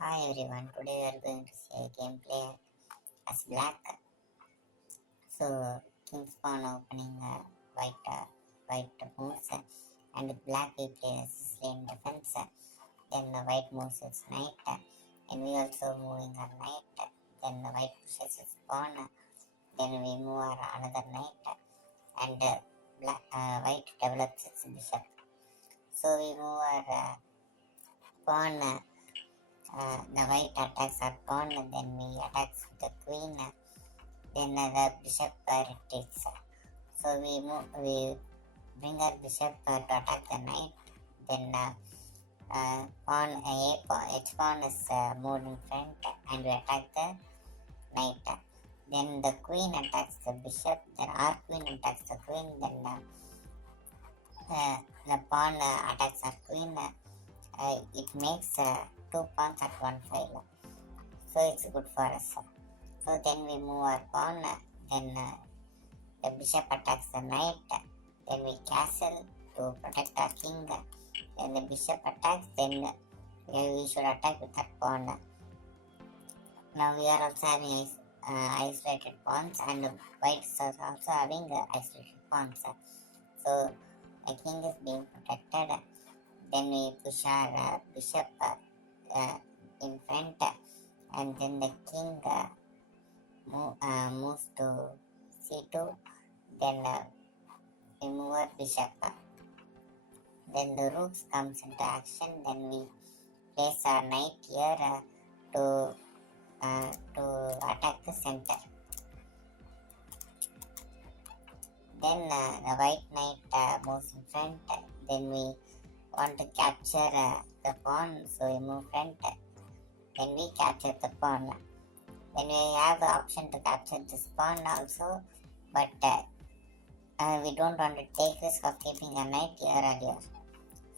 Hi everyone, today we are going to see a gameplay as black. So king's pawn opening white moves and with black we play a Sicilian defense. Then the white moves its knight and we also moving our knight. Then the white pushes its pawn. Then we move our another knight and white develops its bishop. So we move our pawn. The white attacks our pawn, then we attacks the queen, then the bishop retreats. So we bring our bishop to attack the knight. Then H pawn is moved in front, and we attack the knight. Then the queen attacks the bishop. Then our queen attacks the queen. Then the pawn attacks our queen. It makes two pawns at one file, so it's good for us. So then we move our pawn, then the bishop attacks the knight, then we castle to protect our king, then the bishop attacks, then we should attack with our pawn. Now we are also having isolated pawns, and white is also having isolated pawns. So the king is being protected. Then we push our bishop in front, and then the king moves to c2. Then we move our bishop. Then the rook comes into action. Then we place our knight here to attack the center. Then the white knight moves in front. Then we want to capture the pawn, so we move front. Then we capture the pawn. Then we have the option to capture this pawn also, but we don't want to take risk of keeping a knight here earlier.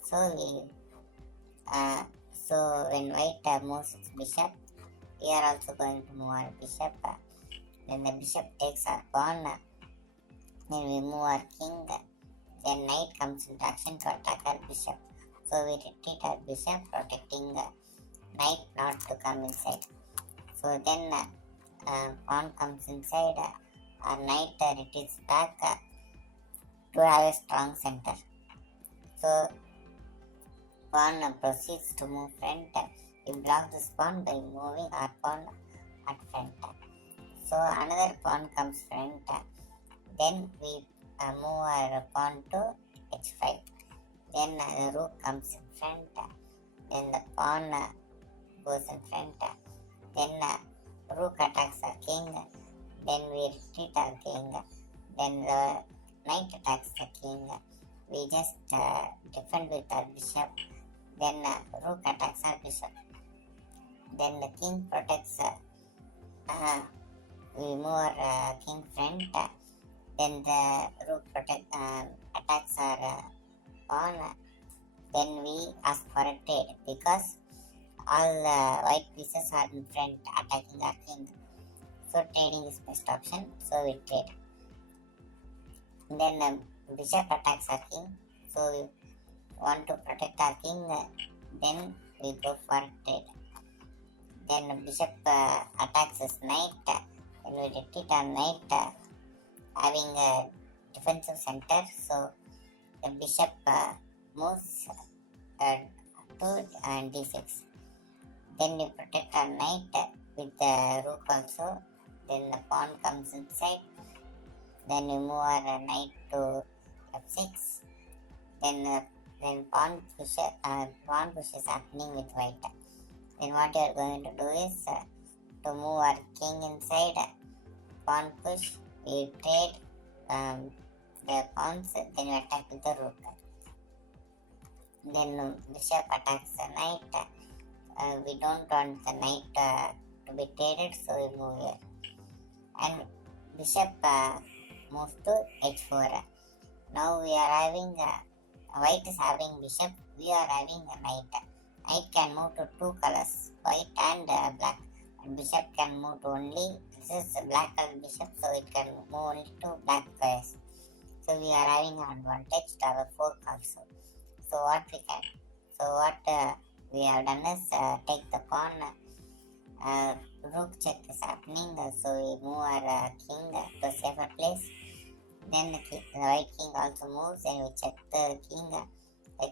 So when white moves its bishop, we are also going to move our bishop. Then the bishop takes our pawn. Then we move our king. Then knight comes into action to attack our bishop. So we retreat our bishop, protecting the knight not to come inside. So then pawn comes inside. Our knight retreats back to have a strong center. So pawn proceeds to move front. We block this pawn by moving our pawn at front. So another pawn comes front. Then we move our pawn to h5. Then the rook comes in front. Then the pawn goes in front. Then rook attacks our king. Then we retreat our king. Then the knight attacks the king. We just defend with our bishop. Then rook attacks our bishop. Then the king protects. We move our king front. Then the rook attacks our pawn. Then we ask for a trade because all white pieces are in front attacking our king. So trading is best option. So we trade. Then bishop attacks our king. So we want to protect our king. Then we go for a trade. Then bishop attacks his knight. Then we retreat our knight, having a defensive center. So the bishop moves to d6. Then we protect our knight with the rook also. Then the pawn comes inside. Then we move our knight to f6. Then pawn push is happening with white. Then what you are going to do is to move our king inside. Pawn push. We trade the pawns. Then we attack with the rook. Then bishop attacks the knight. We don't want the knight to be traded, so we move here. And bishop moves to h4. Now we are having white is having bishop. We are having a knight. Knight can move to two colors, white and black. And bishop can move to only. This is a black color bishop, so it can move only to black colors. So we are having an advantage to have a fork also. So what we we have done is take the pawn. Rook check is happening, so we move our king to a safer place. Then the white king also moves, and we check the king. The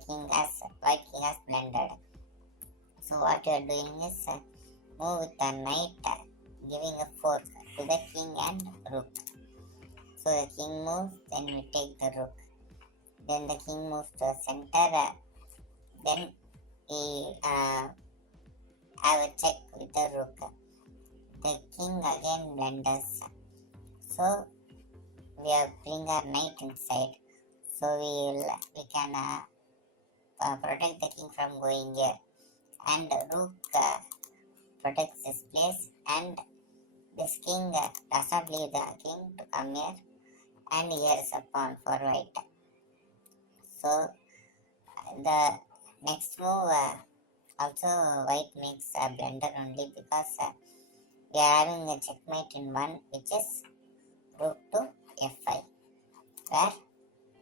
white king has blundered. So what you are doing is move with the knight, giving a fork to the king and rook. So the king moves, then we take the rook. Then the king moves to the center. Then we have a check with the rook. The king again blunders. So we have bring our knight inside. So we can protect the king from going here. And rook protects this place, and this king does not leave the king to come here, and here is a pawn for white. So the next move also white makes a blunder only because we are having a checkmate in one, which is rook to f5, where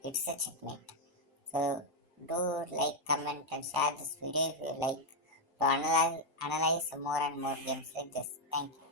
it's a checkmate. So do like, comment and share this video if you like to analyze more and more games like this. Thank you.